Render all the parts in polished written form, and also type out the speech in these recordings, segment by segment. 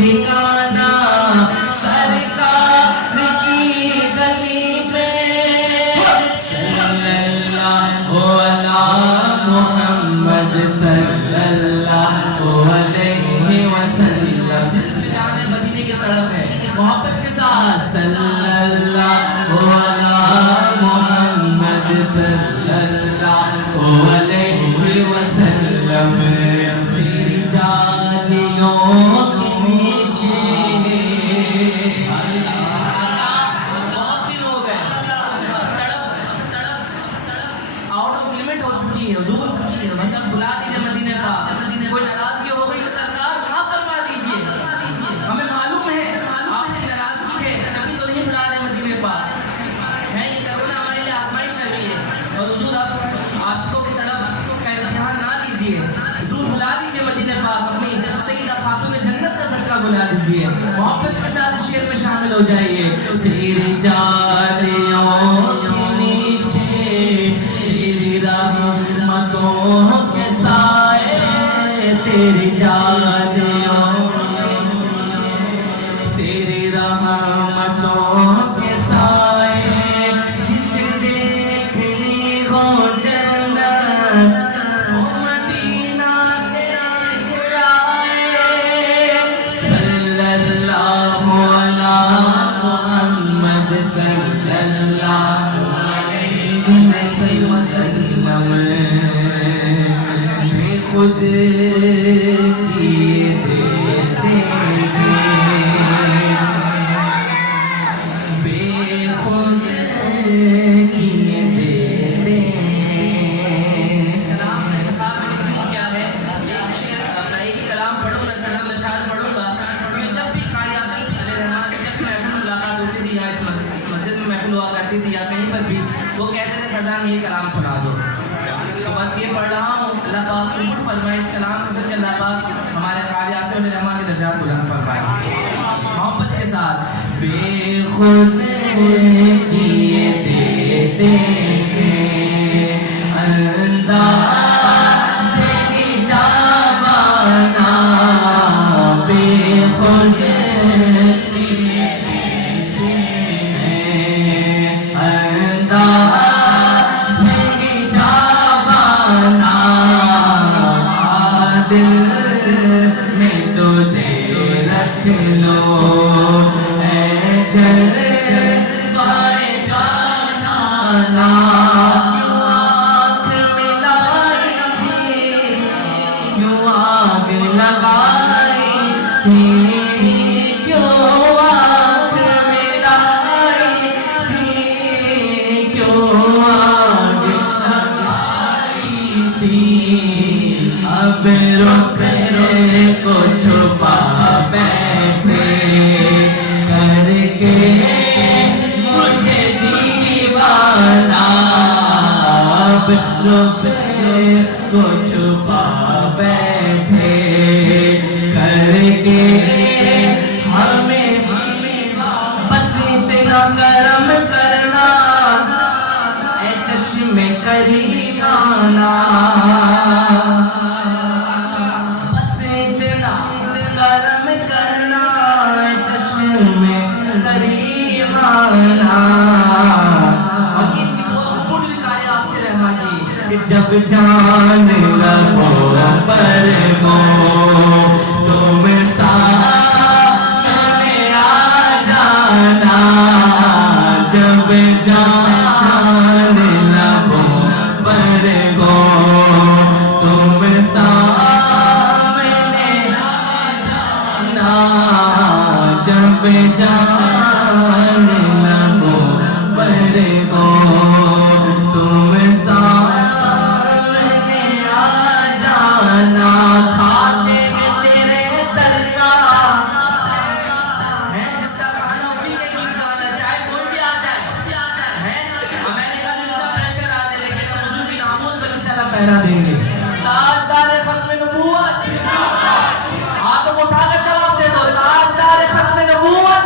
ٹھکانا سرکار کی گلی پہ صلی اللہ علی محمد صلی اللہ علیہ وسلم جانے مدینے کی طرف ہے محبت کے ساتھ صلی اللہ علی محمد صلی اللہ علیہ وسلم تیری جالیوں کے نیچے بہت دن ہو گئے تڑپ آؤٹ آف لمٹ ہو چکی ہے حضور مطلب بلا دیجیے مدینے کا کوئی ناراضگی ہو گئی تو سرکار کہاں فرما دیجیے ہمیں معلوم ہے آپ کی ناراضگی ہے کبھی تو نہیں بلا رہے مدینے پاک ہے یہ کرونا ہمارے لیے آزمائش ہے اور حضور آپ عاشقوں کی طرف کا امتحان نہ لیجیے حضور بلا دیجیے مدینے پاک اپنی سیدہ خاتون جنت کا صدقہ بلا دیجیے محبت کے ساتھ شعر میں شامل ہو جائیے تیری جالیوں کے نیچے تیری رحمتوں کے سائے تیری جالیوں تیری رحمتوں کے سائے جسے دیکھنی ہو جنت وہ مدینہ دیکھ آئے صلی اللہ علی محمد صلی اللہ علیہ وسلم بے خود کیے دیتے بے خود کیے دیتے اس کلام کا انتخاب میں نے کیوں کیا ہے ایک شعر اپنا ایک ہی کلام پڑھوں گا سلام نشاد پڑھوں گا جب بھی قاری اعظم علیہ رحمان سے جب محفل ملاقات ہوتی تھی یا اس مسجد میں محفل ہوا کرتی تھی یا کہیں پر بھی وہ کہتے تھے فیضان یہ کلام سنا دو تو بس یہ پڑھ رہا ہوں اللہ پاک قبول فرمائے اس کلام کے ساتھ اللہ پاک ہمارے قاری اعظم علیہ رحمان کے درجات بلند فرمائے محبت کے ساتھ بے خود کیے دیتے انداز نجاوانا بے خود کیے دیتے انداز نجاوانا دل میں تجھے رکھ لو اے جلوائے جانانا کیوں آنکھ ملائی تھی کیوں آگ لگائی تھی کیوں آنکھ ملائی تھی کیوں آگ لگائی تھی اب رکنے کو چھپا بیٹھے کر کے مجھے دیوانہ اب رکنے کو چھپا بیٹھے کر کے ہمیں بس اتنا کرم کرنا اے چشم کریمانہ بس اتنا کرم کرنا اے چشم کریمانہ اور یہ دعا قبول بھی کاری آپ سے رحمہ کی جب جان لبوں پر ہو تم سامنے آ جانا جب جان لبوں پر ہو تم سامنے آ جانا جب جان لبوں پر ہو تم سامنے آ جانا کھاتے ہیں تیرے درگاہ ہے جس کا کھانا اسی کے گھر کھانا چاہے کوئی بھی آ جائے ہے امریکہ سے اتنا پریشر آ جائے لیکن حضور کی ناموس پر انشاءاللہ پہرا دیں گے تاجدار ختم نبوت ہاتھوں کو اٹھا کر جواب دے دو تاجدار ختم نبوت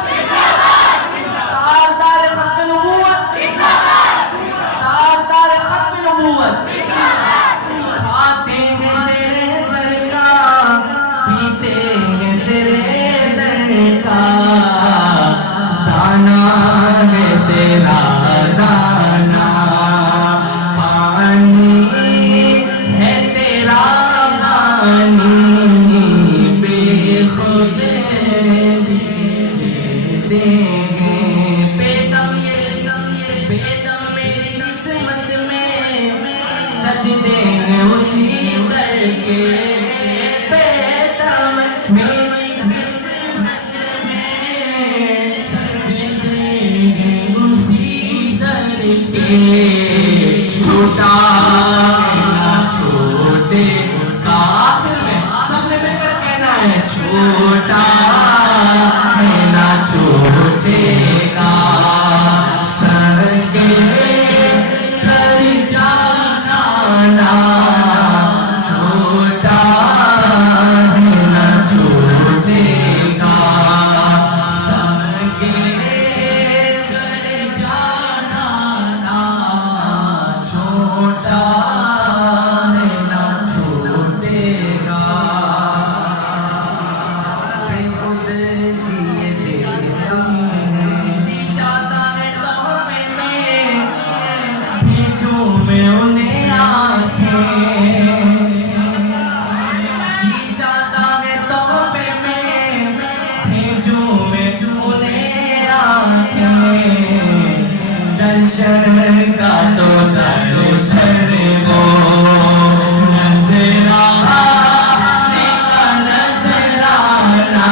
چھوٹا ہے نہ چھوٹے گا سر کے کر جانا نا چھوٹا ہے نہ چھوٹے گا سر کے کر جانا نا چھوٹا ہے نہ چھوٹے گا بے خود دیے دیتا ہوں جی چاہتا ہے تحفے میں بھیجوں میں انہیں آنکھیں جی چاہتا ہے تحفے میں بھیجوں میں انہیں آنکھیں درشن کا تو درشن وہ نظرانہ کا نظرانہ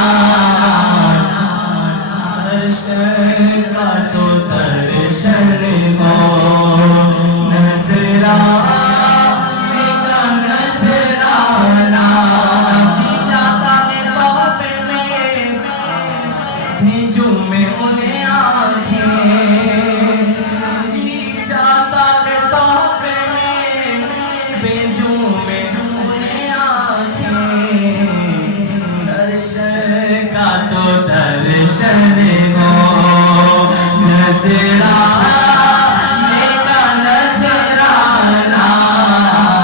درشن کا تو درشن وہ نظرانہ کا نظرانہ جی چاہتا ہے تحفے میں بھیجوں میں انہیں آنکھیں جی چاہتا ہے تحفے میں بھیجوں میں انہیں آنکھیں درشن کا تو درشن ہو نظرانہ کا نظرانہ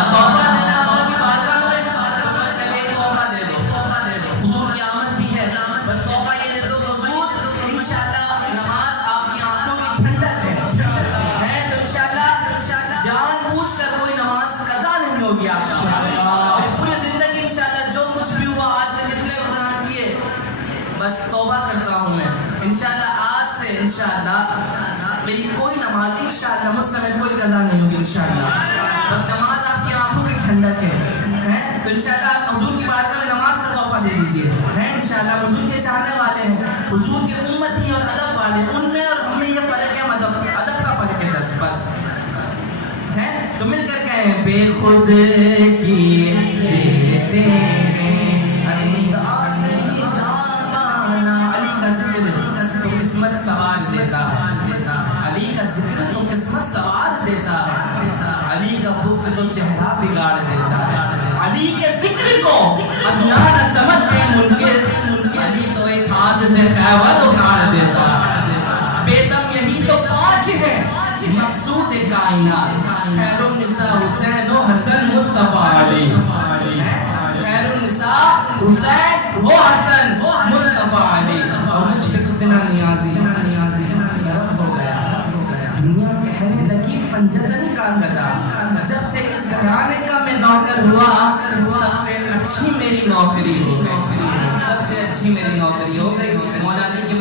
تحفہ دینا اللہ کی بارگاہ میں بس ایک تحفہ دے دو حضور کی آمد بھی ہے بس تحفہ یہ دے دو حضور انشاءاللہ نماز آپ کی آنکھوں کی ٹھنڈک ہے تو انشاءاللہ جان بوجھ کر کوئی نماز قضا نہیں ہوگی آپ کی اور پوری زندگی انشاءاللہ جو کچھ بھی ہوا آج تک جتنے گناہ کیے بس توبہ کرتا ہوں میں انشاءاللہ آج سے انشاءاللہ میری کوئی نماز انشاءاللہ مجھ سمیت کوئی قضا نہیں ہوگی انشاءاللہ بس نماز آپ کی آنکھوں کی ٹھنڈک ہے تو انشاءاللہ آپ حضور کی بارگاہ میں نماز کا تحفہ دے دیجئے انشاءاللہ حضور کے چاہنے والے ہیں حضور کے امتی اور ادب والے ان میں اور ہم میں یہ فرق ہے ادب کا فرق ہے بس تو مل کر کہیں بے خود کی دیتے ہیں انداز ہی جانا علی کا ذکر تو قسمت سوار دیتا علی کا ذکر تو قسمت سوار دیتا علی کا بغض تو چہرہ بگاڑ دیتا علی کے ذکر کو ادنا نہ سمجھتے منکر علی تو ایک ہاتھ سے خیبر اکھاڑ دیتا بے دم یہی تو پانچ ہے مقصود کائنات خیر النساء حسین و حسن مصطفیٰ علی خیر النساء حسین و حسن مصطفیٰ علی اور مجھ پہ کتنا نیازی گرم ہو گیا دنیا کہنے لگی پنجتن کا گدا جب سے اس گھرانے کا میں نوکر ہوا سب سے اچھی میری نوکری ہو گئی سب سے اچھی میری نوکری ہو گئی مولا علی کی